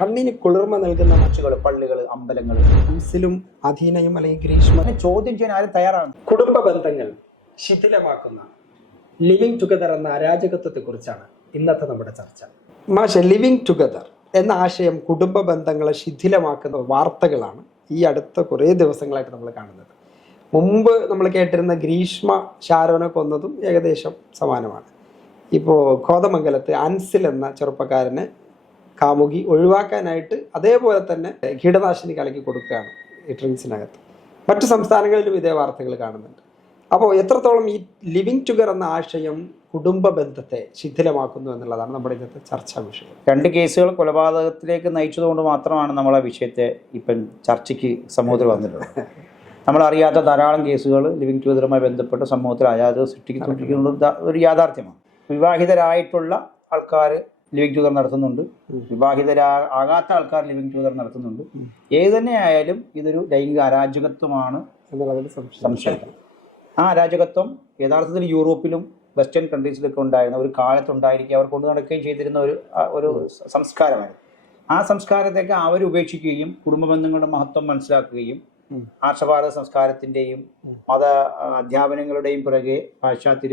കണ്ണിന് കുളിർമ നൽകുന്ന ചർച്ചുകൾ, പള്ളികൾ, അമ്പലങ്ങൾ, മനസ്സിലും അധീനയും അല്ലെങ്കിൽ ഗ്രീഷ്മ ചോദ്യം ചെയ്യാൻ ആരും തയ്യാറാണ്. കുടുംബ ബന്ധങ്ങൾ ശിഥിലമാക്കുന്ന ലിവിങ് ടുഗദർ എന്ന അരാജകത്വത്തെക്കുറിച്ചാണ് ഇന്നത്തെ നമ്മുടെ ചർച്ച. മാഷെ, ലിവിങ് ടുഗദർ എന്ന ആശയം കുടുംബ ബന്ധങ്ങളെ ശിഥിലമാക്കുന്ന വാർത്തകളാണ് ഈ അടുത്ത കുറേ ദിവസങ്ങളായിട്ട് നമ്മൾ കാണുന്നത്. മുമ്പ് നമ്മൾ കേട്ടിരുന്ന ഗ്രീഷ്മ ഷാരോനെ കൊന്നതും ഏകദേശം സമാനമാണ്. ഇപ്പോൾ കോതമംഗലത്ത് അൻസിൽ എന്ന ചെറുപ്പക്കാരനെ കാമുകി ഒഴിവാക്കാനായിട്ട് അതേപോലെ തന്നെ കീടനാശിനി കലക്കി കൊടുക്കുകയാണ് ഈ ഡ്രിങ്ക്സിനകത്ത്. മറ്റു സംസ്ഥാനങ്ങളിലും ഇതേ വാർത്തകൾ കാണുന്നുണ്ട്. അപ്പോൾ എത്രത്തോളം ഈ ലിവിങ് ടുഗദർ എന്ന ആശയം കുടുംബ ബന്ധത്തെ ശിഥിലമാക്കുന്നു എന്നുള്ളതാണ് നമ്മുടെ ഇന്നത്തെ ചർച്ചാ വിഷയം. രണ്ട് കേസുകൾ കൊലപാതകത്തിലേക്ക് നയിച്ചതുകൊണ്ട് മാത്രമാണ് നമ്മൾ ആ വിഷയത്തെ ഇപ്പം ചർച്ചയ്ക്ക് സമൂഹത്തിൽ വന്നിട്ടുള്ളത്. നമ്മളറിയാത്ത ധാരാളം കേസുകൾ ലിവിങ് ടുഗദറുമായി ബന്ധപ്പെട്ട് സമൂഹത്തിൽ അയാത് സൃഷ്ടിക്കുന്നുണ്ട്. ഒരു യാഥാർത്ഥ്യമാണ്. വിവാഹിതരായിട്ടുള്ള ആൾക്കാർ ലിവിങ് ടുഗദർ നടത്തുന്നുണ്ട്, വിവാഹിതരാകാത്ത ആൾക്കാർ ലിവിങ് ടുഗദർ നടത്തുന്നുണ്ട്. ഏത് തന്നെ ആയാലും ഇതൊരു ലൈംഗിക അരാജകത്വമാണ് എന്നുള്ളതിൽ സംശയം. ആ അരാജകത്വം യഥാർത്ഥത്തിൽ യൂറോപ്പിലും വെസ്റ്റേൺ കൺട്രീസിലൊക്കെ ഉണ്ടായിരുന്ന ഒരു കാലത്തുണ്ടായിരിക്കുക അവർ കൊണ്ടു നടക്കുകയും ചെയ്തിരുന്ന ഒരു സംസ്കാരമായിരുന്നു. ആ സംസ്കാരത്തേക്ക് അവർ ഉപേക്ഷിക്കുകയും കുടുംബ ബന്ധങ്ങളുടെ മഹത്വം മനസ്സിലാക്കുകയും ആർഷഭാരത സംസ്കാരത്തിന്റെയും മത അധ്യാപനങ്ങളുടെയും പിറകെ പാശ്ചാത്യർ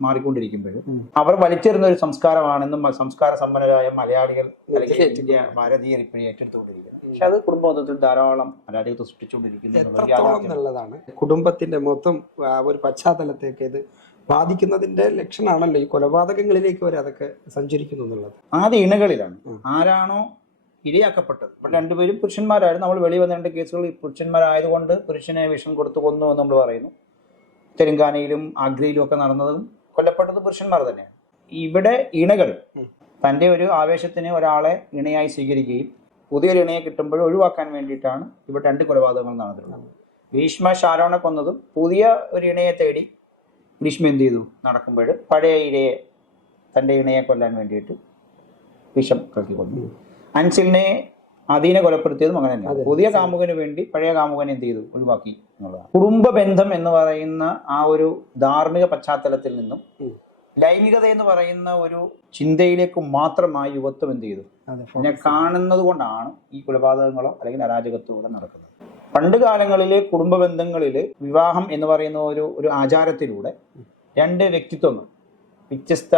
മാറിക്കൊണ്ടിരിക്കുമ്പോൾ അവർ വലിച്ചെറിയുന്ന ഒരു സംസ്കാരമാണെന്നും സംസ്കാര സമ്പന്നരായ മലയാളികൾ അല്ലെങ്കിൽ ഭാരതീയർ ഇപ്പോഴും ഏറ്റെടുത്തുകൊണ്ടിരിക്കുന്നത്. പക്ഷെ അത് കുടുംബ ബന്ധത്തിൽ ധാരാളം അരാജകത്വം സൃഷ്ടിച്ചുകൊണ്ടിരിക്കുന്നതാണ്. കുടുംബത്തിന്റെ മൊത്തം ഒരു പശ്ചാത്തലത്തേക്ക് ഇത് ബാധിക്കുന്നതിന്റെ ലക്ഷണമാണല്ലോ ഈ കൊലപാതകങ്ങളിലേക്ക് വരെ അതൊക്കെ സഞ്ചരിക്കുന്നു എന്നുള്ളത്. ആദ്യ ഇണകളിലാണ്. ആരാണോ ഇരയാക്കപ്പെട്ടത്, ഇപ്പോൾ രണ്ടുപേരും പുരുഷന്മാരായിരുന്നു. നമ്മൾ വെളി വന്ന രണ്ട് കേസുകൾ പുരുഷന്മാരായതുകൊണ്ട് പുരുഷനെ വിഷം കൊടുത്ത് കൊന്നു എന്ന് നമ്മൾ പറയുന്നു. തെലങ്കാനയിലും ആഗ്രയിലും ഒക്കെ നടന്നതും കൊല്ലപ്പെട്ടത് പുരുഷന്മാർ തന്നെയാണ്. ഇവിടെ ഇണകൾ തൻ്റെ ഒരു ആവേശത്തിന് ഒരാളെ ഇണയായി സ്വീകരിക്കുകയും പുതിയൊരു ഇണയെ കിട്ടുമ്പോൾ ഒഴിവാക്കാൻ വേണ്ടിയിട്ടാണ് ഇവിടെ രണ്ട് കൊലപാതകങ്ങൾ നടന്നിട്ടുള്ളത്. ഗ്രീഷ്മ ഷാരോനെ കൊന്നതും പുതിയ ഒരു ഇണയെ തേടി ഗ്രീഷ്മ എന്ത് ചെയ്തു നടക്കുമ്പോൾ പഴയ ഇരയെ തൻ്റെ ഇണയെ കൊല്ലാൻ വേണ്ടിയിട്ട് വിഷം കലക്കി കൊന്നു. അൻസിലിനെ അധീനെ കൊലപ്പെടുത്തിയതും അങ്ങനെ തന്നെയാണ്. പുതിയ കാമുകന് വേണ്ടി പഴയ കാമുകനെ എന്ത് ചെയ്തു ഒഴിവാക്കി എന്നുള്ളതാണ്. കുടുംബ ബന്ധം എന്ന് പറയുന്ന ആ ഒരു ധാർമ്മിക പശ്ചാത്തലത്തിൽ നിന്നും ലൈംഗികത എന്ന് പറയുന്ന ഒരു ചിന്തയിലേക്ക് മാത്രമായി യുവത്വം എന്ത് ചെയ്തു അതിനെ കാണുന്നത് കൊണ്ടാണ് ഈ കൊലപാതകങ്ങളോ അല്ലെങ്കിൽ അരാജകത്വങ്ങളോ നടക്കുന്നത്. പണ്ട് കാലങ്ങളിലെ കുടുംബ ബന്ധങ്ങളിൽ വിവാഹം എന്ന് പറയുന്ന ഒരു ആചാരത്തിലൂടെ രണ്ട് വ്യക്തിത്വങ്ങൾ, വ്യത്യസ്ത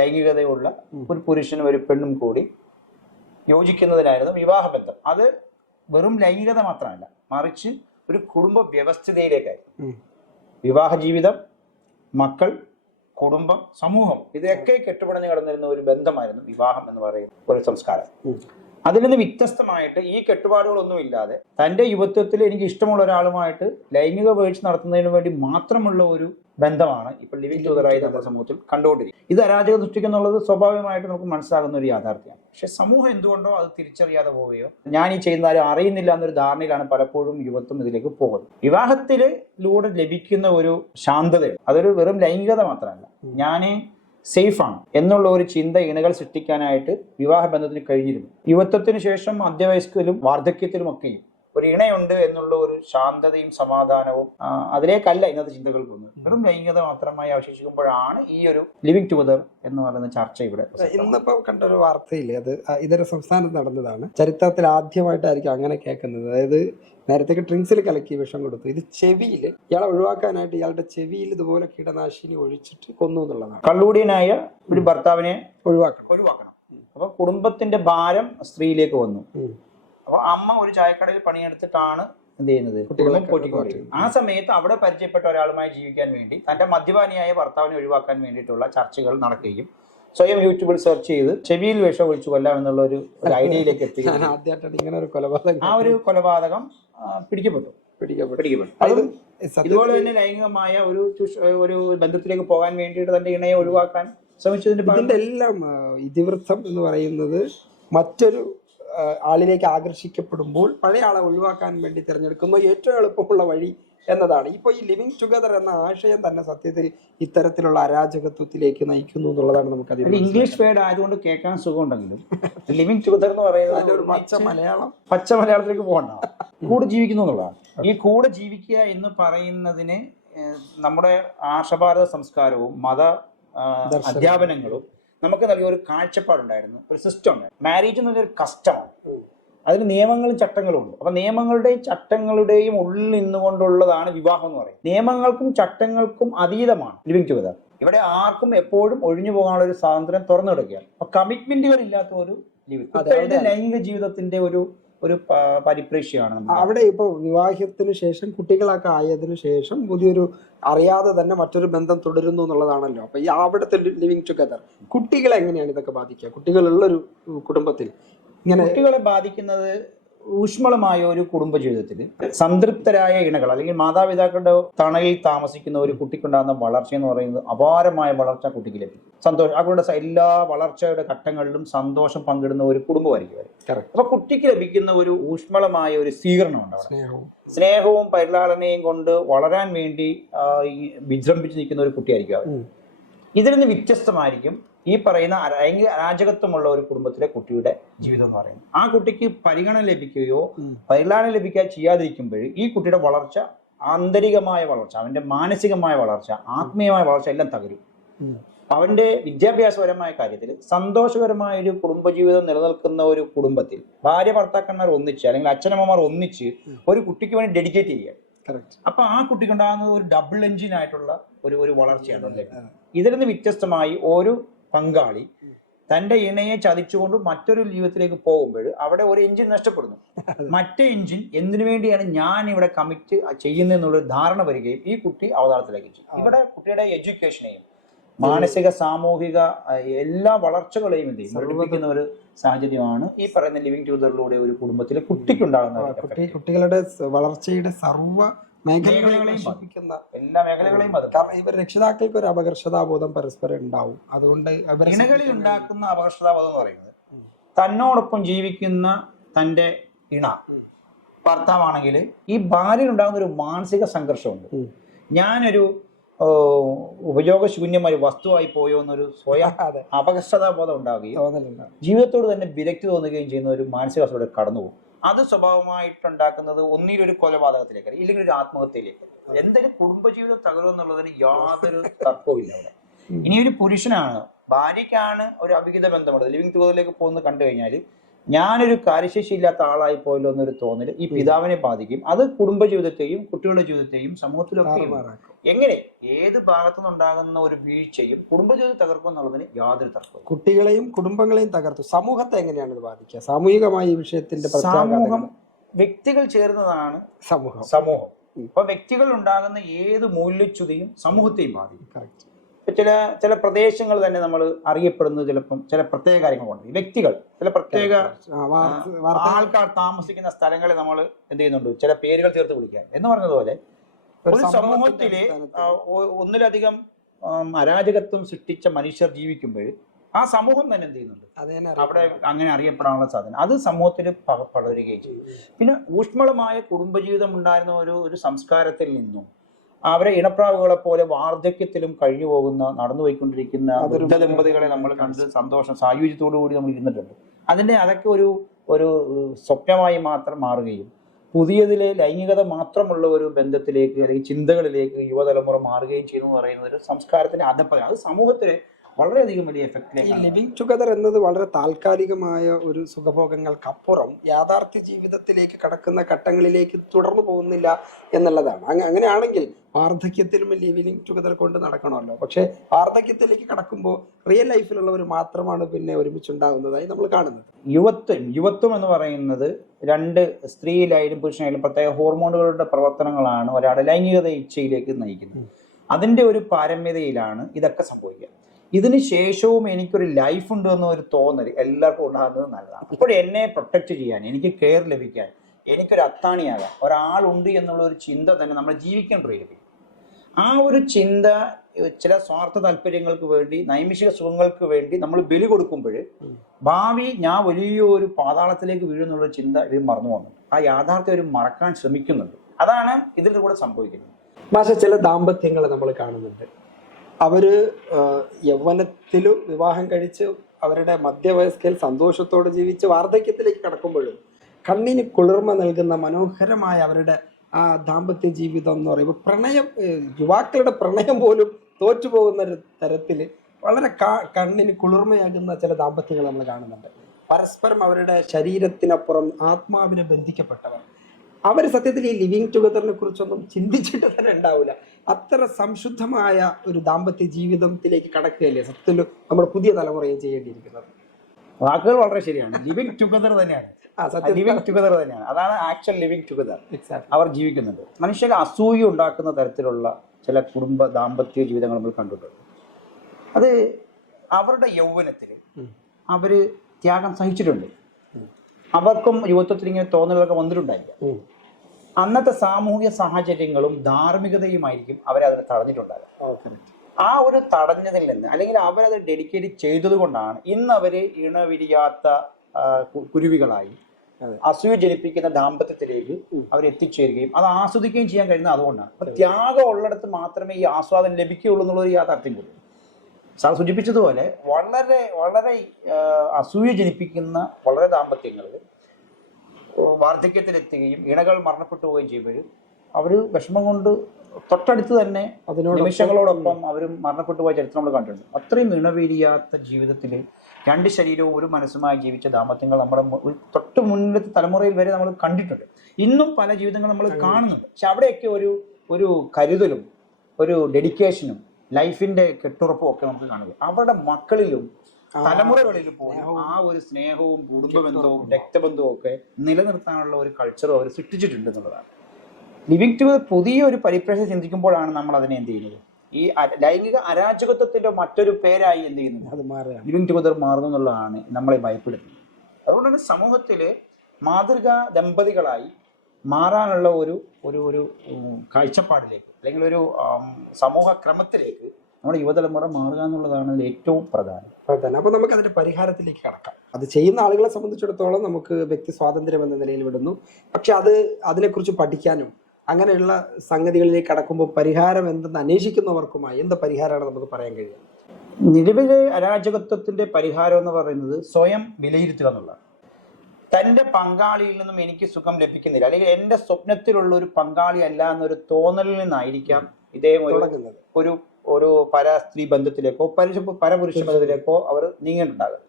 ലൈംഗികതയുള്ള ഒരു പുരുഷനും ഒരു പെണ്ണും കൂടി യോജിക്കുന്നതിനായിരുന്നു വിവാഹബന്ധം. അത് വെറും ലൈംഗികത മാത്രമല്ല, മറിച്ച് ഒരു കുടുംബ വ്യവസ്ഥിതിയിലേക്കായിരുന്നു. വിവാഹ ജീവിതം, മക്കൾ, കുടുംബം, സമൂഹം ഇതൊക്കെ കെട്ടുപടഞ്ഞു കിടന്നിരുന്ന ഒരു ബന്ധമായിരുന്നു വിവാഹം എന്ന് പറയുന്ന ഒരു സംസ്കാരം. അതിൽ നിന്ന് വ്യത്യസ്തമായിട്ട് ഈ കെട്ടുപാടുകളൊന്നും ഇല്ലാതെ തൻ്റെ യുവത്വത്തിൽ എനിക്ക് ഇഷ്ടമുള്ള ഒരാളുമായിട്ട് ലൈംഗിക വീഴ്ച നടത്തുന്നതിന് വേണ്ടി മാത്രമുള്ള ഒരു ബന്ധമാണ് ഇപ്പോൾ ലിവിങ് ടുഗദറായി നമ്മുടെ സമൂഹത്തിൽ കണ്ടുകൊണ്ടിരിക്കുന്നത്. ഇത് അരാജകം സൃഷ്ടിക്കുന്നുള്ളത് സ്വാഭാവികമായിട്ട് നമുക്ക് മനസ്സിലാകുന്ന ഒരു യാഥാർത്ഥ്യമാണ്. പക്ഷെ സമൂഹം എന്തുകൊണ്ടോ അത് തിരിച്ചറിയാതെ പോവുകയോ ഞാൻ ഈ ചെയ്യുന്ന ആരും അറിയുന്നില്ല എന്നൊരു ധാരണയിലാണ് പലപ്പോഴും യുവത്വം ഇതിലേക്ക് പോകുന്നത്. വിവാഹത്തിലൂടെ ലഭിക്കുന്ന ഒരു ശാന്തതയാണ്. അതൊരു വെറും ലൈംഗികത മാത്രമല്ല, ഞാൻ സേഫാണ് എന്നുള്ള ഒരു ചിന്ത ഇണകൾ സൃഷ്ടിക്കാനായിട്ട് വിവാഹ ബന്ധത്തിന് കഴിഞ്ഞിരുന്നു. യുവത്വത്തിന് ശേഷം മധ്യവയസ്കയിലും വാർദ്ധക്യത്തിലും ഒക്കെയും ഒരു ഇണയുണ്ട് എന്നുള്ള ഒരു ശാന്തതയും സമാധാനവും അതിലേക്കല്ല ഇന്നത്തെ ചിന്തകൾ പോകുന്നത്. വെറും ലൈംഗികത മാത്രമായി അവശേഷിക്കുമ്പോഴാണ് ഈ ഒരു ലിവിങ് ടുഗദർ എന്ന് പറയുന്ന ചർച്ച ഇവിടെ. ഇന്നിപ്പോ കണ്ട ഒരു വാർത്തയില്ലേ, അത് ഇതര സംസ്ഥാനത്ത് നടന്നതാണ്. ചരിത്രത്തിൽ ആദ്യമായിട്ടായിരിക്കും അങ്ങനെ കേൾക്കുന്നത്. അതായത് നേരത്തെ ഡ്രിങ്ക്സിൽ കലക്കി വിഷം കൊടുത്തു. ഇത് ചെവിയിൽ ഇയാളെ ഒഴിവാക്കാനായിട്ട് ഇയാളുടെ ചെവിയിൽ ഇതുപോലെ കീടനാശിനി ഒഴിച്ചിട്ട് കൊന്നു എന്നുള്ളതാണ്. കള്ളൂടിയനായ ഒരു ഭർത്താവിനെ ഒഴിവാക്കണം. അപ്പൊ കുടുംബത്തിന്റെ ഭാരം സ്ത്രീയിലേക്ക് വന്നു. അപ്പൊ അമ്മ ഒരു ചായക്കടയിൽ പണിയെടുത്തിട്ടാണ് എന്ത് ചെയ്യുന്നത്, കുട്ടികളും പോറ്റിക്കൊണ്ടിരിക്കുന്നത്. ആ സമയത്ത് അവിടെ പരിചയപ്പെട്ട ഒരാളുമായി ജീവിക്കാൻ വേണ്ടി തന്റെ മദ്യപാനിയായ ഭർത്താവിനെ ഒഴിവാക്കാൻ വേണ്ടിയിട്ടുള്ള ചർച്ചകൾ നടക്കുകയും സ്വയം യൂട്യൂബിൽ സെർച്ച് ചെയ്ത് ചെവിയിൽ വിഷം ഒഴിച്ചു കൊല്ലാം എന്നുള്ള ഒരു ഐഡിയയിലേക്ക് എത്തി. ആ ഒരു കൊലപാതകം പിടിക്കപ്പെട്ടു. ഇതുപോലെ തന്നെ ലൈംഗികമായ ഒരു ബന്ധത്തിലേക്ക് പോകാൻ വേണ്ടിയിട്ട് തന്റെ ഇണയെ ഒഴിവാക്കാൻ ശ്രമിച്ചതിന്റെ എല്ലാം ഇതിവൃത്തം എന്ന് പറയുന്നത് മറ്റൊരു ആളിലേക്ക് ആകർഷിക്കപ്പെടുമ്പോൾ പഴയ ആളെ ഒഴിവാക്കാൻ വേണ്ടി തിരഞ്ഞെടുക്കുന്ന ഏറ്റവും എളുപ്പമുള്ള വഴി എന്നതാണ്. ഇപ്പൊ ഈ ലിവിങ് ടുഗദർ എന്ന ആശയം തന്നെ സത്യത്തിൽ ഇത്തരത്തിലുള്ള അരാജകത്വത്തിലേക്ക് നയിക്കുന്നു എന്നുള്ളതാണ് നമുക്ക് അതിൽ. ഇംഗ്ലീഷ് വേർഡ് ആയതുകൊണ്ട് കേൾക്കാൻ സുഖമുണ്ടെങ്കിലും ലിവിങ് ടുഗദർ എന്ന് പറയുന്നത് ഒരു പച്ച മലയാളത്തിലേക്ക് പോകണ്ട, കൂടെ ജീവിക്കുന്നു എന്നുള്ളതാണ്. ഈ കൂടെ ജീവിക്കുക എന്ന് പറയുന്നതിന് നമ്മുടെ ആർഷഭാരത സംസ്കാരവും മത അധ്യാപനങ്ങളും നമുക്ക് നൽകിയ ഒരു കാഴ്ചപ്പാടുണ്ടായിരുന്നു, ഒരു സിസ്റ്റം ഉണ്ടായിരുന്നു. മാരേജ് എന്ന് പറഞ്ഞൊരു കസ്റ്റമാണ്, അതിന് നിയമങ്ങളും ചട്ടങ്ങളും ഉണ്ട്. അപ്പൊ നിയമങ്ങളുടെയും ചട്ടങ്ങളുടെയും ഉള്ളിൽ നിന്നുകൊണ്ടുള്ളതാണ് വിവാഹം എന്ന് പറയുന്നത്. നിയമങ്ങൾക്കും ചട്ടങ്ങൾക്കും അതീതമാണ് ലിവിങ് ടുഗദർ. ഇവിടെ ആർക്കും എപ്പോഴും ഒഴിഞ്ഞു പോകാനുള്ള ഒരു സ്വാതന്ത്ര്യം തുറന്നു കിടക്കുകയാണ്. അപ്പൊ കമ്മിറ്റ്മെന്റുകൾ ഇല്ലാത്ത ഒരു ലിവിങ്, ലൈംഗിക ജീവിതത്തിന്റെ ഒരു പരിപ്രേക്ഷ്യമാണ്. അവിടെ ഇപ്പോൾ വിവാഹത്തിന് ശേഷം കുട്ടികളൊക്കെ ആയതിനു ശേഷം പുതിയൊരു അറിയാതെ തന്നെ മറ്റൊരു ബന്ധം തുടരുന്നു എന്നുള്ളതാണല്ലോ. അപ്പൊ ഈ അവിടുത്തെ ലിവിങ് ടുഗദർ കുട്ടികളെ എങ്ങനെയാണ് ഇതൊക്കെ ബാധിക്കുക? കുട്ടികളുള്ളൊരു കുടുംബത്തിൽ ഇങ്ങനെ കുട്ടികളെ ബാധിക്കുന്നത് ഊഷ്മളമായ ഒരു കുടുംബ ജീവിതത്തിൽ സംതൃപ്തരായ ഇണകൾ അല്ലെങ്കിൽ മാതാപിതാക്കളുടെ തണലിൽ താമസിക്കുന്ന ഒരു കുട്ടിക്കുണ്ടാകുന്ന വളർച്ച എന്ന് പറയുന്നത് അപാരമായ വളർച്ച കുട്ടിക്ക് ലഭിക്കും. സന്തോഷം, അവരുടെ എല്ലാ വളർച്ചയുടെ ഘട്ടങ്ങളിലും സന്തോഷം പങ്കിടുന്ന ഒരു കുടുംബമായിരിക്കും. അപ്പൊ കുട്ടിക്ക് ലഭിക്കുന്ന ഒരു ഊഷ്മളമായ ഒരു സ്വീകരണമുണ്ട് അവിടെ. സ്നേഹവും പരിലാളനയും കൊണ്ട് വളരാൻ വേണ്ടി വിജൃംഭിച്ച് നിൽക്കുന്ന ഒരു കുട്ടിയായിരിക്കും. ഇതിൽ നിന്ന് വ്യത്യസ്തമായിരിക്കും ഈ പറയുന്ന അരാജകത്വമുള്ള ഒരു കുടുംബത്തിലെ കുട്ടിയുടെ ജീവിതം എന്ന് പറയുന്നത്. ആ കുട്ടിക്ക് പരിഗണന ലഭിക്കുകയോ പരിലാളന ലഭിക്കുകയോ ചെയ്യാതിരിക്കുമ്പോൾ ഈ കുട്ടിയുടെ വളർച്ച, ആന്തരികമായ വളർച്ച, അവന്റെ മാനസികമായ വളർച്ച, ആത്മീയമായ വളർച്ച എല്ലാം തകരും. അവന്റെ വിദ്യാഭ്യാസപരമായ കാര്യത്തിൽ സന്തോഷകരമായ ഒരു കുടുംബജീവിതം നിലനിൽക്കുന്ന ഒരു കുടുംബത്തിൽ ഭാര്യ ഭർത്താക്കന്മാർ ഒന്നിച്ച് അല്ലെങ്കിൽ അച്ഛനമ്മമാർ ഒന്നിച്ച് ഒരു കുട്ടിക്ക് വേണ്ടി ഡെഡിക്കേറ്റ് ചെയ്യുക. അപ്പൊ ആ കുട്ടിക്ക് ഉണ്ടാകുന്നത് ഒരു ഡബിൾ എഞ്ചിൻ ആയിട്ടുള്ള ഒരു വളർച്ചയാണ്. ഇതിൽ നിന്ന് വ്യത്യസ്തമായി ഒരു പങ്കാളി തന്റെ ഇണയെ ചതിച്ചുകൊണ്ട് മറ്റൊരു ജീവിതത്തിലേക്ക് പോകുമ്പോൾ അവിടെ ഒരു എഞ്ചിൻ നഷ്ടപ്പെടുന്നു. മറ്റേ എഞ്ചിൻ എന്തിനു വേണ്ടിയാണ് ഞാൻ ഇവിടെ കമ്മിറ്റ് ചെയ്യുന്നതെന്നുള്ളൊരു ധാരണ വരികയും ഈ കുട്ടി അവതാരത്തിലേക്ക് ചെയ്യും. ഇവിടെ കുട്ടിയുടെ എഡ്യൂക്കേഷനെയും മാനസിക സാമൂഹിക എല്ലാ വളർച്ചകളെയും എന്ത് ചെയ്യും പഠിപ്പിക്കുന്ന ഒരു സാഹചര്യമാണ് ഈ പറയുന്ന ലിവിങ് ടുഗദറിലൂടെ ഒരു കുടുംബത്തിലെ കുട്ടിക്കുണ്ടാകുന്ന കുട്ടികളുടെ വളർച്ചയുടെ സർവ്വ മേഖലകളെയും എല്ലാ മേഖലകളെയും. കാരണം ഇവർ രക്ഷിതാക്കൾക്ക് ഒരു അപകർഷതാബോധം പരസ്പരം ഉണ്ടാവും. അതുകൊണ്ട് ഇണകളിൽ ഉണ്ടാക്കുന്ന അപകർഷതാബോധം എന്ന് പറയുന്നത് തന്നോടൊപ്പം ജീവിക്കുന്ന തന്റെ ഇണ ഭർത്താവാണെങ്കിൽ ഈ ഭാര്യയിലുണ്ടാകുന്ന ഒരു മാനസിക സംഘർഷമുണ്ട്. ഞാനൊരു ഉപയോഗശൂന്യമായ വസ്തുവായി പോയോ എന്നൊരു സ്വയം അപകർഷതാബോധം ഉണ്ടാവുകയും ജീവിതത്തോട് തന്നെ വിരക്തി തോന്നുകയും ചെയ്യുന്ന ഒരു മാനസികാവസ്ഥയുടെ കടന്നുപോകും. അത് സ്വഭാവമായിട്ടുണ്ടാക്കുന്നത് ഒന്നിലൊരു കൊലപാതകത്തിലേക്ക് ഇല്ലെങ്കിൽ ഒരു ആത്മഹത്യയിലേക്ക്. എന്തെങ്കിലും കുടുംബജീവിതം തകരുമെന്നുള്ളതിന് യാതൊരു തർക്കവും അവിടെ. ഇനി ഒരു പുരുഷനാണ്, ഭാര്യയ്ക്കാണ് ഒരു അവിഹിത ബന്ധമുള്ളത്, ലിവിങ് ടുഗദറിലേക്ക് പോകുന്നത് കണ്ടു കഴിഞ്ഞാൽ ഞാനൊരു കാര്യശേഷി ഇല്ലാത്ത ആളായി പോയല്ലോ എന്നൊരു തോന്നൽ ഈ പിതാവിനെ ബാധിക്കും. അത് കുടുംബജീവിതത്തെയും കുട്ടികളുടെ ജീവിതത്തെയും സമൂഹത്തിലൊക്കെ എങ്ങനെ ഏത് ഭാഗത്തുനിന്നുണ്ടാകുന്ന ഒരു വീഴ്ചയും കുടുംബജീവിതം തകർക്കും എന്നുള്ളതിന് യാതൊരു തർക്കവും. കുട്ടികളെയും കുടുംബങ്ങളെയും തകർത്തു. സമൂഹത്തെ എങ്ങനെയാണ് ഇത് ബാധിക്കുക? സാമൂഹികമായ ഈ വിഷയത്തിന്റെ സമൂഹം, വ്യക്തികൾ ചേർന്നതാണ് സമൂഹം. അപ്പൊ വ്യക്തികൾ ഉണ്ടാകുന്ന ഏത് മൂല്യച്യുതിയും സമൂഹത്തെയും ബാധിക്കും. ചില പ്രദേശങ്ങൾ തന്നെ നമ്മൾ അറിയപ്പെടുന്നത് ചിലപ്പം ചില പ്രത്യേക കാര്യങ്ങൾ കൊണ്ട് വ്യക്തികൾ ചില പ്രത്യേക ആൾക്കാർ താമസിക്കുന്ന സ്ഥലങ്ങളെ നമ്മൾ എന്ത് ചെയ്യുന്നുണ്ട് ചില പേരുകൾ ചേർത്ത് വിളിക്കാൻ എന്ന് പറഞ്ഞതുപോലെ ഒരു സമൂഹത്തിലെ ഒന്നിലധികം അരാജകത്വം സൃഷ്ടിച്ച മനുഷ്യർ ജീവിക്കുമ്പോൾ ആ സമൂഹം തന്നെ എന്ത് ചെയ്യുന്നുണ്ട് അവിടെ അങ്ങനെ അറിയപ്പെടാനുള്ള സാധനം അത് സമൂഹത്തിൽ പടരുകയും ചെയ്യും. പിന്നെ ഊഷ്മളമായ കുടുംബജീവിതം ഉണ്ടായിരുന്ന ഒരു സംസ്കാരത്തിൽ നിന്നും അവരെ ഇണപ്രാവുകളെ പോലെ വാർദ്ധക്യത്തിലും കഴിഞ്ഞു പോകുന്ന നടന്നുപോയിക്കൊണ്ടിരിക്കുന്ന വൃദ്ധ ദമ്പതികളെ നമ്മൾ കണ്ട് സന്തോഷം സായുജ്യത്തോടു കൂടി നമ്മൾ ഇരുന്നിട്ടുണ്ട്. അതൊക്കെ ഒരു സ്വപ്നമായി മാത്രം മാറുകയും പുതിയതിലെ ലൈംഗികത മാത്രമുള്ള ഒരു ബന്ധത്തിലേക്ക് അല്ലെങ്കിൽ ചിന്തകളിലേക്ക് യുവതലമുറ മാറുകയും ചെയ്യുന്നു പറയുന്നത് ഒരു സംസ്കാരത്തിന്റെ അധപ്പതനം. അത് സമൂഹത്തിന് വളരെയധികം വലിയ എഫക്റ്റ്. ഈ ലിവിങ് ടുഗദർ എന്നത് വളരെ താൽക്കാലികമായ ഒരു സുഖഭോഗങ്ങൾക്കപ്പുറം യാഥാർത്ഥ്യ ജീവിതത്തിലേക്ക് കടക്കുന്ന ഘട്ടങ്ങളിലേക്ക് തുടർന്നു പോകുന്നില്ല എന്നുള്ളതാണ്. അങ്ങനെയാണെങ്കിൽ വാർദ്ധക്യത്തിലും ലിവിങ് ടുഗദർ കൊണ്ട് നടക്കണമല്ലോ. പക്ഷെ വാർദ്ധക്യത്തിലേക്ക് കടക്കുമ്പോൾ റിയൽ ലൈഫിലുള്ളവർ മാത്രമാണ് പിന്നെ ഒരുമിച്ചുണ്ടാകുന്നതായി നമ്മൾ കാണുന്നത്. യുവത്വം എന്ന് പറയുന്നത് രണ്ട് സ്ത്രീയിലായാലും പുരുഷനായാലും പ്രത്യേക ഹോർമോണുകളുടെ പ്രവർത്തനങ്ങളാണ് ഒരാളുടെ ലൈംഗികത ഇച്ഛയിലേക്ക് നയിക്കുന്നത്. അതിന്റെ ഒരു പാരമ്യതയിലാണ് ഇതൊക്കെ സംഭവിക്കുക. ഇതിന് ശേഷവും എനിക്കൊരു ലൈഫ് ഉണ്ട് എന്നൊരു തോന്നൽ എല്ലാവർക്കും ഉണ്ടാകുന്നത് നല്ലതാണ്. അപ്പോൾ എന്നെ പ്രൊട്ടക്ട് ചെയ്യാൻ, എനിക്ക് കെയർ ലഭിക്കാൻ, എനിക്കൊരു അത്താണിയാകാൻ ഒരാളുണ്ട് എന്നുള്ള ഒരു ചിന്ത തന്നെ നമ്മൾ ജീവിക്കാൻ പ്രേരിപ്പിക്കും. ആ ഒരു ചിന്ത ചില സ്വാർത്ഥ താല്പര്യങ്ങൾക്ക് വേണ്ടി, നൈമിഷിക സുഖങ്ങൾക്ക് വേണ്ടി നമ്മൾ ബലി കൊടുക്കുമ്പോൾ ഭാവി ഞാൻ വലിയൊരു പാതാളത്തിലേക്ക് വീഴുന്നുള്ള ചിന്ത ഇത് മറന്നു പോകുന്നുണ്ട്. ആ യാഥാർത്ഥ്യം അവർ മറക്കാൻ ശ്രമിക്കുന്നുണ്ട്. അതാണ് ഇതിൻ്റെ കൂടെ സംഭവിക്കുന്നത്. പക്ഷേ ചില ദാമ്പത്യങ്ങൾ നമ്മൾ കാണുന്നുണ്ട്. അവര് യൗവനത്തിലും വിവാഹം കഴിച്ച് അവരുടെ മധ്യവയസ്കയിൽ സന്തോഷത്തോടെ ജീവിച്ച് വാർദ്ധക്യത്തിലേക്ക് കടക്കുമ്പോഴും കണ്ണിന് കുളിർമ നൽകുന്ന മനോഹരമായ അവരുടെ ആ ദാമ്പത്യ ജീവിതം എന്ന് പറയുമ്പോൾ യുവാക്കളുടെ പ്രണയം പോലും തോറ്റുപോകുന്ന ഒരു തരത്തിൽ വളരെ കണ്ണിന് കുളിർമയാകുന്ന ചില ദാമ്പത്യങ്ങൾ നമ്മൾ കാണുന്നുണ്ട്. പരസ്പരം അവരുടെ ശരീരത്തിനപ്പുറം ആത്മാവിനെ ബന്ധിക്കപ്പെട്ടവർ. അവർ സത്യത്തിൽ ഈ ലിവിങ് ടുഗദറിനെ കുറിച്ചൊന്നും ചിന്തിച്ചിട്ട് തന്നെ ഉണ്ടാവില്ല. അത്ര സംശുദ്ധമായ ഒരു ദാമ്പത്യ ജീവിതത്തിലേക്ക് കടക്കുകയല്ലേ സത്യത്തിൽ നമ്മുടെ പുതിയ തലമുറയും ചെയ്യേണ്ടിയിരിക്കുന്നത്. വാക്കുകൾ വളരെ ശരിയാണ്. ലിവിങ് ടുഗദർ തന്നെയാണ്, ലിവിങ് ടുഗദർ തന്നെയാണ്. അതാണ് ആക്ച്വൽ ലിവിങ് ടുഗദർ. അവർ ജീവിക്കുന്നുണ്ട്. മനുഷ്യർ അസൂയ ഉണ്ടാക്കുന്ന തരത്തിലുള്ള ചില കുടുംബ ദാമ്പത്യ ജീവിതങ്ങൾ നമ്മൾ കണ്ടിട്ടുണ്ട്. അത് അവരുടെ യൗവനത്തിൽ അവര് ത്യാഗം സഹിച്ചിട്ടുണ്ട്. അവർക്കും യുവത്വത്തിൽ ഇങ്ങനെ തോന്നലുകളൊക്കെ വന്നിട്ടുണ്ടായിരിക്കും. അന്നത്തെ സാമൂഹിക സാഹചര്യങ്ങളും ധാർമ്മികതയുമായിരിക്കും അവരെ അതിനെ തടഞ്ഞിട്ടുണ്ടാകുക. ആ ഒരു തടഞ്ഞതിൽ നിന്ന് അല്ലെങ്കിൽ അവരത് ഡെഡിക്കേറ്റ് ചെയ്തത് കൊണ്ടാണ് ഇന്ന് അവര് ഇണവിരിയാത്ത കുരുവികളായി അസൂയ ജനിപ്പിക്കുന്ന ദാമ്പത്യത്തിലേക്ക് അവർ എത്തിച്ചേരുകയും അത് ആസ്വദിക്കുകയും ചെയ്യാൻ കഴിയുന്നത് അതുകൊണ്ടാണ്. അപ്പൊ ത്യാഗം ഉള്ളിടത്ത് മാത്രമേ ഈ ആസ്വാദനം ലഭിക്കുകയുള്ളൂ എന്നുള്ളൊരു യാഥാർത്ഥ്യം കൂടി. സാർ സൂചിപ്പിച്ചതുപോലെ വളരെ വളരെ അസൂയ ജനിപ്പിക്കുന്ന വളരെ ദാമ്പത്യങ്ങളിൽ വാർദ്ധക്യത്തിലെത്തുകയും ഇണകൾ മരണപ്പെട്ടു പോവുകയും ചെയ്യുമ്പോഴും അവർ വിഷമം കൊണ്ട് തൊട്ടടുത്ത് തന്നെ നിമിഷങ്ങളോടൊപ്പം അവരും മരണപ്പെട്ടു പോയ ചരിത്രം നമ്മൾ കണ്ടിട്ടുണ്ട്. അത്രയും ഇണവീരിയാത്ത ജീവിതത്തിൽ രണ്ട് ശരീരവും ഒരു മനസ്സുമായി ജീവിച്ച ദാമ്പത്യങ്ങൾ നമ്മുടെ തൊട്ട് മുന്നിലത്തെ തലമുറയിൽ വരെ നമ്മൾ കണ്ടിട്ടുണ്ട്. ഇന്നും പല ജീവിതങ്ങൾ നമ്മൾ കാണുന്നുണ്ട്. പക്ഷെ അവിടെയൊക്കെ ഒരു കരുതലും ഒരു ഡെഡിക്കേഷനും ലൈഫിന്റെ കെട്ടുറപ്പും ഒക്കെ നമുക്ക് കാണുക. അവരുടെ മക്കളിലും തലമുറകളിലും പോലും ആ ഒരു സ്നേഹവും കുടുംബബന്ധവും രക്തബന്ധവും ഒക്കെ നിലനിർത്താനുള്ള ഒരു കൾച്ചറും അവർ സൃഷ്ടിച്ചിട്ടുണ്ട് എന്നുള്ളതാണ്. ലിവിങ് ടുഗദർ പുതിയൊരു പരിപ്രേക്ഷ്യം ചിന്തിക്കുമ്പോഴാണ് നമ്മൾ അതിനെ എന്ത് ചെയ്യുന്നത്, ഈ ലൈംഗിക അരാജകത്വത്തിന്റെ മറ്റൊരു പേരായി എന്ത് ചെയ്യുന്നത് ലിവിങ് ടുഗദർ മാറുന്നു എന്നുള്ളതാണ് നമ്മളെ ഭയപ്പെടുന്നത്. അതുകൊണ്ടാണ് സമൂഹത്തില് മാതൃകാ ദമ്പതികളായി മാറാനുള്ള ഒരു ഒരു ഒരു കാഴ്ചപ്പാടിലേക്ക് അല്ലെങ്കിൽ ഒരു സമൂഹ ക്രമത്തിലേക്ക് നമ്മുടെ യുവതലമുറ മാറുക എന്നുള്ളതാണ് അതിൽ ഏറ്റവും പ്രധാനം. അപ്പൊ നമുക്ക് അതിന്റെ പരിഹാരത്തിലേക്ക് കടക്കാം. അത് ചെയ്യുന്ന ആളുകളെ സംബന്ധിച്ചിടത്തോളം നമുക്ക് വ്യക്തി സ്വാതന്ത്ര്യം എന്ന നിലയിൽ വിടുന്നു. പക്ഷെ അതിനെക്കുറിച്ച് പഠിക്കാനും അങ്ങനെയുള്ള സംഗതികളിലേക്ക് കടക്കുമ്പോൾ പരിഹാരം എന്തെന്ന് അന്വേഷിക്കുന്നവർക്കുമായി എന്ത് പരിഹാരമാണ് നമുക്ക് പറയാൻ കഴിയുക? നിലവിലെ അരാജകത്വത്തിന്റെ പരിഹാരം എന്ന് പറയുന്നത് സ്വയം വിലയിരുത്തുക എന്നുള്ളതാണ്. തൻ്റെ പങ്കാളിയിൽ നിന്നും എനിക്ക് സുഖം ലഭിക്കുന്നില്ല അല്ലെങ്കിൽ എൻ്റെ സ്വപ്നത്തിലുള്ള ഒരു പങ്കാളി അല്ല എന്നൊരു തോന്നലിൽ നിന്നായിരിക്കാം ഇദ്ദേഹം ഒരു ഒരു പരസ്ത്രീ ബന്ധത്തിലേക്കോ പരപുരുഷ ബന്ധത്തിലേക്കോ അവർ നീങ്ങിയിട്ടുണ്ടാകും.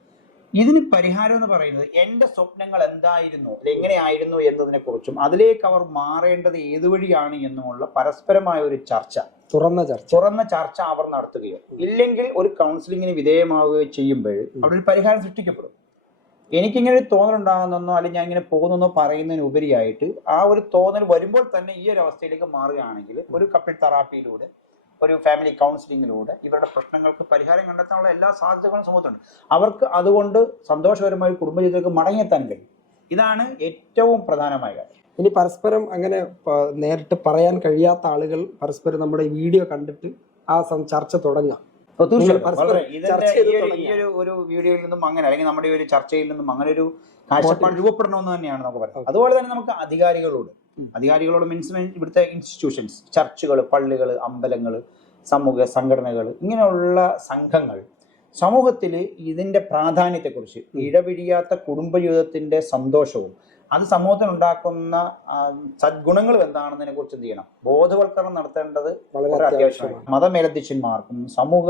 ഇതിന് പരിഹാരം എന്ന് പറയുന്നത് എൻ്റെ സ്വപ്നങ്ങൾ എന്തായിരുന്നു അല്ലെങ്കിൽ എങ്ങനെയായിരുന്നു എന്നതിനെ കുറിച്ചും അതിലേക്ക് അവർ മാറേണ്ടത് ഏതുവഴിയാണ് എന്നുമുള്ള പരസ്പരമായ ഒരു ചർച്ച, തുറന്ന ചർച്ച അവർ നടത്തുകയോ ഇല്ലെങ്കിൽ ഒരു കൗൺസിലിങ്ങിന് വിധേയമാവുകയോ ചെയ്യുമ്പോൾ അവിടെ ഒരു പരിഹാരം സൃഷ്ടിക്കപ്പെടും. എനിക്കിങ്ങനെ ഒരു തോന്നലുണ്ടാകുന്നെന്നോ അല്ലെങ്കിൽ ഞാൻ ഇങ്ങനെ പോകുന്നെന്നോ പറയുന്നതിന് ഉപരിയായിട്ട് ആ ഒരു തോന്നൽ വരുമ്പോൾ തന്നെ ഈ ഒരു അവസ്ഥയിലേക്ക് മാറുകയാണെങ്കിൽ ഒരു കപ്പിൾ തെറാപ്പിയിലൂടെ ഒരു ഫാമിലി കൗൺസിലിങ്ങിലൂടെ ഇവരുടെ പ്രശ്നങ്ങൾക്ക് പരിഹാരം കണ്ടെത്താനുള്ള എല്ലാ സാധ്യതകളും സമൂഹത്തുണ്ട്. അവർക്ക് അതുകൊണ്ട് സന്തോഷകരമായ കുടുംബജീവിതത്തിലേക്ക് മടങ്ങിയെത്താൻ കഴിയും. ഇതാണ് ഏറ്റവും പ്രധാനമായ കാര്യം. ഇനി പരസ്പരം അങ്ങനെ നേരിട്ട് പറയാൻ കഴിയാത്ത ആളുകൾ പരസ്പരം നമ്മുടെ വീഡിയോ കണ്ടിട്ട് ആ ചർച്ച തുടങ്ങാം. ഈ ഒരു വീഡിയോയിൽ നിന്നും അങ്ങനെ അല്ലെങ്കിൽ നമ്മുടെ ഒരു ചർച്ചയിൽ നിന്നും അങ്ങനെ ഒരു കാഴ്ചപ്പാട് രൂപപ്പെടണമെന്ന് തന്നെയാണ് നമുക്ക് പറയുന്നത്. അതുപോലെ തന്നെ നമുക്ക് അധികാരികളോട് മീൻസ് ഇവിടുത്തെ ഇൻസ്റ്റിറ്റ്യൂഷൻസ്, ചർച്ചുകൾ, പള്ളികൾ, അമ്പലങ്ങൾ, സമൂഹ സംഘടനകൾ, ഇങ്ങനെയുള്ള സംഘങ്ങൾ സമൂഹത്തിൽ ഇതിന്റെ പ്രാധാന്യത്തെക്കുറിച്ച്, ഇഴപിരിയാത്ത കുടുംബജീവിതത്തിന്റെ സന്തോഷവും അത് സമൂഹത്തിന് ഉണ്ടാക്കുന്ന സദ്ഗുണങ്ങളും എന്താണെന്നതിനെ കുറിച്ച് എന്ത് ചെയ്യണം, ബോധവൽക്കരണം നടത്തേണ്ടത് വളരെ അത്യാവശ്യമാണ്. മതമേലധ്യക്ഷന്മാർക്കും സമൂഹ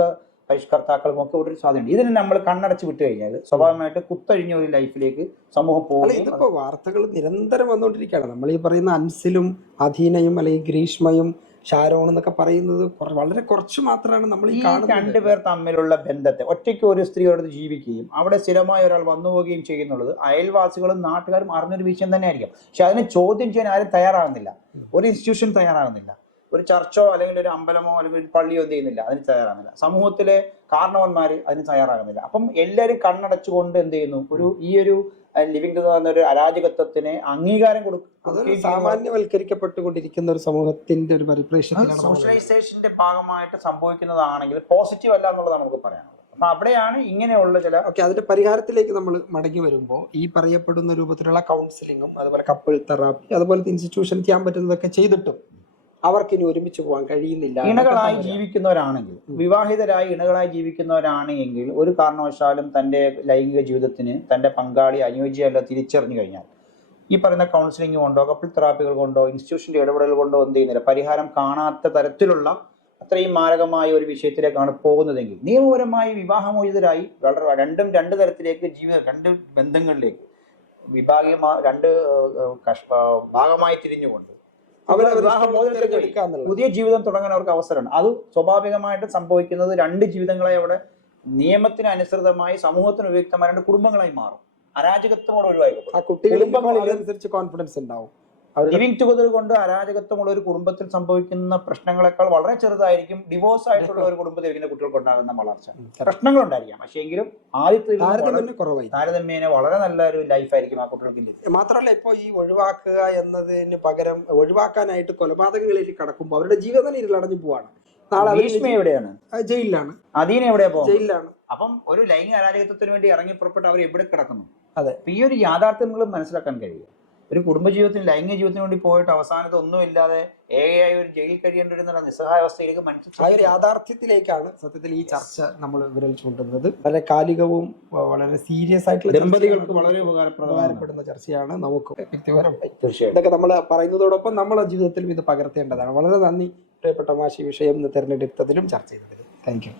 പരിഷ്കർത്താക്കൾക്കും ഒക്കെ ഒരു സാധ്യതയുണ്ട്. ഇതിന് നമ്മൾ കണ്ണടച്ച് വിട്ടു കഴിഞ്ഞാൽ സ്വാഭാവികമായിട്ട് കുത്തഴിഞ്ഞ ഒരു ലൈഫിലേക്ക് സമൂഹം പോകും. ഇതിപ്പോ വാർത്തകൾ നിരന്തരം വന്നുകൊണ്ടിരിക്കുകയാണ്. നമ്മൾ ഈ പറയുന്ന അൻസിലും അധീനയും അല്ലെങ്കിൽ ഗ്രീഷ്മയും ഷാരോൺ എന്നൊക്കെ പറയുന്നത് വളരെ കുറച്ച് മാത്രമാണ് നമ്മൾ ഈ രണ്ടുപേർ തമ്മിലുള്ള ബന്ധത്തെ ഒറ്റയ്ക്ക് ഒരു സ്ത്രീയോട് ജീവിക്കുകയും അവിടെ സ്ഥിരമായി ഒരാൾ വന്നു പോവുകയും ചെയ്യുന്നുള്ളത് അയൽവാസികളും നാട്ടുകാരും അറിഞ്ഞൊരു വിഷയം തന്നെ ആയിരിക്കും. പക്ഷെ അതിനെ ചോദ്യം ചെയ്യാൻ ആരും തയ്യാറാകുന്നില്ല. ഒരു ഇൻസ്റ്റിറ്റ്യൂഷൻ തയ്യാറാകുന്നില്ല. ഒരു ചർച്ചോ അല്ലെങ്കിൽ ഒരു അമ്പലമോ അല്ലെങ്കിൽ ഒരു പള്ളിയോ എന്ത് ചെയ്യുന്നില്ല, അതിന് തയ്യാറാകുന്നില്ല. സമൂഹത്തിലെ കാരണവന്മാര് അതിന് തയ്യാറാകുന്നില്ല. അപ്പം എല്ലാവരും കണ്ണടച്ചുകൊണ്ട് എന്ത് ചെയ്യുന്നു, ഈ ഒരു ലിവിംഗ് ടുഗദർ ഒരു അരാജകത്വത്തിന് അംഗീകാരം കൊടുക്കും. സാമാന്യവൽക്കരിക്കപ്പെട്ടുകൊണ്ടിരിക്കുന്ന ഒരു സമൂഹത്തിന്റെ ഒരു പരിപ്രേക്ഷ്യത്തിൽ സോഷ്യലൈസേഷന്റെ ഭാഗമായിട്ട് സംഭവിക്കുന്നതാണെങ്കിൽ പോസിറ്റീവ് അല്ല എന്നുള്ളത് നമുക്ക് പറയാനുള്ളത്. അപ്പൊ അവിടെയാണ് ഇങ്ങനെയുള്ള ചില അതിന്റെ പരിഹാരത്തിലേക്ക് നമ്മൾ മടങ്ങി വരുമ്പോൾ ഈ പറയപ്പെടുന്ന രൂപത്തിലുള്ള കൗൺസിലിങ്ങും അതുപോലെ കപ്പിൾ തെറാപ്പി അതുപോലത്തെ ഇൻസ്റ്റിറ്റ്യൂഷൻ ചെയ്യാൻ പറ്റുന്നതൊക്കെ ചെയ്തിട്ടും അവർക്ക് ഇനി ഒരുമിച്ച് പോകാൻ കഴിയുന്നില്ല. ഇണകളായി ജീവിക്കുന്നവരാണെങ്കിൽ, വിവാഹിതരായി ഇണകളായി ജീവിക്കുന്നവരാണ് എങ്കിൽ ഒരു കാരണവശാലും തൻ്റെ ലൈംഗിക ജീവിതത്തിന് തൻ്റെ പങ്കാളി അനുയോജ്യമല്ല തിരിച്ചറിഞ്ഞു കഴിഞ്ഞാൽ ഈ പറയുന്ന കൗൺസിലിംഗ് കൊണ്ടോ കപ്പിൾ തെറാപ്പികൾ കൊണ്ടോ ഇൻസ്റ്റിറ്റ്യൂഷന്റെ ഇടപെടൽ കൊണ്ടോ എന്ത് ചെയ്യുന്നില്ല, പരിഹാരം കാണാത്ത തരത്തിലുള്ള അത്രയും മാരകമായ ഒരു വിഷയത്തിലേക്കാണ് പോകുന്നതെങ്കിൽ നിയമപരമായി വിവാഹമോചിതരായി വളരെ രണ്ട് തരത്തിലേക്ക് രണ്ട് ബന്ധങ്ങളിലേക്ക് ഭാഗമായി തിരിഞ്ഞുകൊണ്ട് പുതിയ ജീവിതം തുടങ്ങാൻ അവർക്ക് അവസരമാണ്. അത് സ്വാഭാവികമായിട്ട് സംഭവിക്കുന്നത് രണ്ട് ജീവിതങ്ങളെ അവിടെ നിയമത്തിന് അനുസൃതമായി സമൂഹത്തിന് ഉപയുക്തമായ രണ്ട് കുടുംബങ്ങളായി മാറും. അരാജകത്വം ഒഴിവായി കോൺഫിഡൻസ് ഉണ്ടാവും. ലിവിങ് ടുഗദർ കൊണ്ട് അരാജകത്വമുള്ള ഒരു കുടുംബത്തിൽ സംഭവിക്കുന്ന പ്രശ്നങ്ങളെക്കാൾ വളരെ ചെറുതായിരിക്കും ഡിവോഴ്സ് ആയിട്ടുള്ള ഒരു കുടുംബത്തിൽ ഇരിക്കുന്ന കുട്ടികൾക്ക് ഉണ്ടാകുന്ന വളർച്ച. പ്രശ്നങ്ങൾ ഉണ്ടായിരിക്കാം, പക്ഷേ എങ്കിലും ആദ്യത്തെ താരതമ്യേന വളരെ നല്ലൊരു ലൈഫായിരിക്കും ആ കുട്ടികൾക്ക്. മാത്രമല്ല, ഇപ്പോൾ ഈ ഒഴിവാക്കുക എന്നതിന് പകരം ഒഴിവാക്കാനായിട്ട് കൊലപാതകങ്ങളിലേക്ക് കടക്കുമ്പോൾ അവരുടെ ജീവിതം ഇരുളടഞ്ഞു പോവാണ്. ഭീഷ്മ എവിടെയാണ്? ജയിലിലാണ്. അദീന എവിടെ പോകും? ജയിലിലാണ്. അപ്പം ഒരു ലൈംഗിക അരാജകത്വത്തിന് വേണ്ടി ഇറങ്ങി പുറപ്പെട്ട് അവർ എവിടെ കിടക്കുന്നു? അതെ, ഈ ഒരു യാഥാർത്ഥ്യം നിങ്ങൾ മനസ്സിലാക്കാൻ കഴിയുക. ഒരു കുടുംബജീവിതത്തിന് ലൈംഗിക ജീവിതത്തിന് വേണ്ടി പോയിട്ട് അവസാനത്ത് ഒന്നുമില്ലാതെ ഏകയായി ഒരു ജയിലിൽ കഴിയേണ്ടി വരുന്ന നിസ്സഹായ അവസ്ഥയിലേക്ക് ആ ഒരു യാഥാർത്ഥ്യത്തിലേക്കാണ് സത്യത്തിൽ ഈ ചർച്ച നമ്മൾ വിരൽ ചൂണ്ടുന്നത്. വളരെ കാലികവും വളരെ സീരിയസ് ആയിട്ടുള്ള ദമ്പതികൾക്ക് വളരെ ഉപകാരപ്പെടുന്ന ചർച്ചയാണ്. നമുക്ക് വ്യക്തിപരമായി തീർച്ചയായും ഇതൊക്കെ നമ്മൾ പറയുന്നതോടൊപ്പം നമ്മളെ ജീവിതത്തിലും ഇത് പകർത്തേണ്ടതാണ്. വളരെ നന്ദി പ്രിയപ്പെട്ട മാഷി, വിഷയം തിരഞ്ഞെടുത്തതിലും ചർച്ച ചെയ്തതിലും. Thank you.